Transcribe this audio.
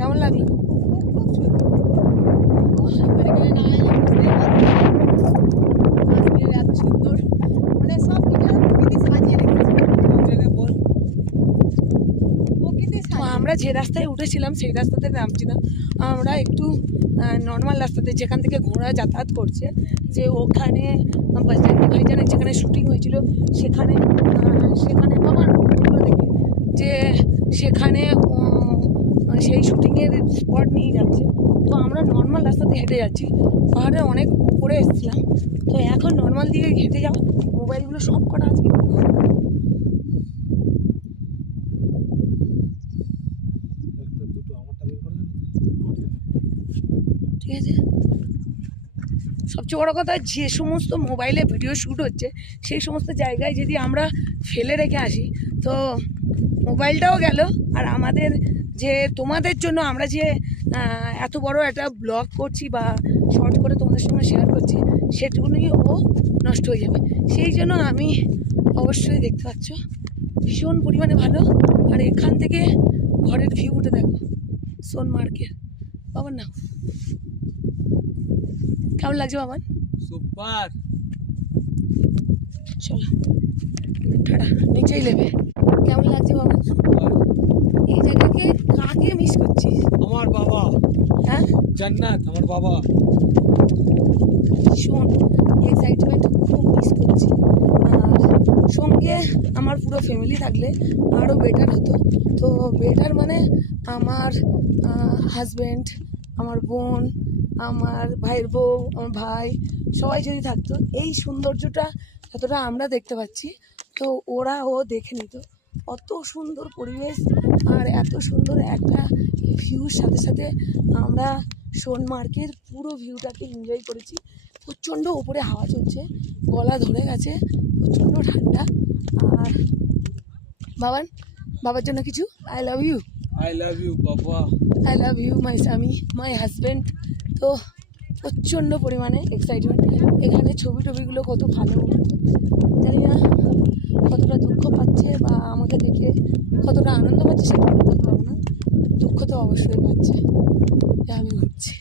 কেমন লাগলো? এত সুন্দর, মানে সব কিছু সাজিয়ে রেখেছে। আমরা যে রাস্তায় উঠেছিলাম সেই রাস্তাতে নামছি না, আমরা একটু নর্মাল রাস্তাতে, যেখান থেকে ঘোড়া যাতায়াত করছে, যে ওখানে বজরঙ্গি ভাইজানের যেখানে শুটিং হয়েছিল সেখানে সেখানে বাবা দেখে যে সেখানে সেই শুটিংয়ের স্পট নিয়ে যাচ্ছে। তো আমরা নর্মাল রাস্তাতে হেঁটে যাচ্ছি, পাহাড়ে অনেক উপরে এসেছিলাম, তো এখন নর্মাল দিকে হেঁটে যাও। মোবাইলগুলো সব কটা আজকে ঠিক আছে। সবচেয়ে বড় কথা, যে সমস্ত মোবাইলে ভিডিও শ্যুট হচ্ছে সেই সমস্ত জায়গায় যদি আমরা ফেলে রেখে আসি তো মোবাইলটাও গেল, আর আমাদের যে তোমাদের জন্য আমরা যে এত বড় একটা ব্লগ করছি বা শর্ট করে তোমাদের সঙ্গে শেয়ার করছি সেটুকুনি ও নষ্ট হয়ে যাবে। সেই জন্য আমি অবশ্যই, দেখতে পাচ্ছ ভীষণ পরিমাণে ভালো। আর এখান থেকে ঘরের ভিউ উঠে দেখো সোনমার্গের। বাবার না কেমন লাগছে বাবান? সুপার। চলো টাটা, নিচেই নেবে। কেমন লাগছে বাবা? এই জায়গাকে কাকে মিস করছিস? আমার বাবা। হ্যাঁ, জান্নাত আমার বাবা। ভীষণ এক্সাইটমেন্ট, খুব মিস করছি। আর সঙ্গে আমার পুরো ফ্যামিলি থাকলে আরও বেটার হতো। তো বেটার মানে আমার হাজব্যান্ড, আমার বোন, আমার ভাইয়ের বউ, আমার ভাই, সবাই যদি থাকতো, এই সৌন্দর্যটা যতটা আমরা দেখতে পাচ্ছি তো ও দেখে নিত। অত সুন্দর পরিবেশ আর এত সুন্দর একটা ভিউর সাথে সাথে আমরা সোনমার্গের পুরো ভিউটাকে এনজয় করেছি। প্রচণ্ড উপরে হাওয়া চলছে, গলা ধরে গেছে, প্রচণ্ড ঠান্ডা। আর বাবার জন্য কিছু I love you. I love you বাবা। আই লাভ ইউ মাই স্বামী, মাই হাজব্যান্ড। তো প্রচণ্ড পরিমাণে এক্সাইটমেন্ট। এখানে ছবিগুলো কত ভালো, জানি না কতটা দুঃখ পাচ্ছে বা আমাকে দেখে কতটা আনন্দ পাচ্ছে সেটা বলতে পারবো না। দুঃখ তো অবশ্যই পাচ্ছে যে আমি ঘুরছি।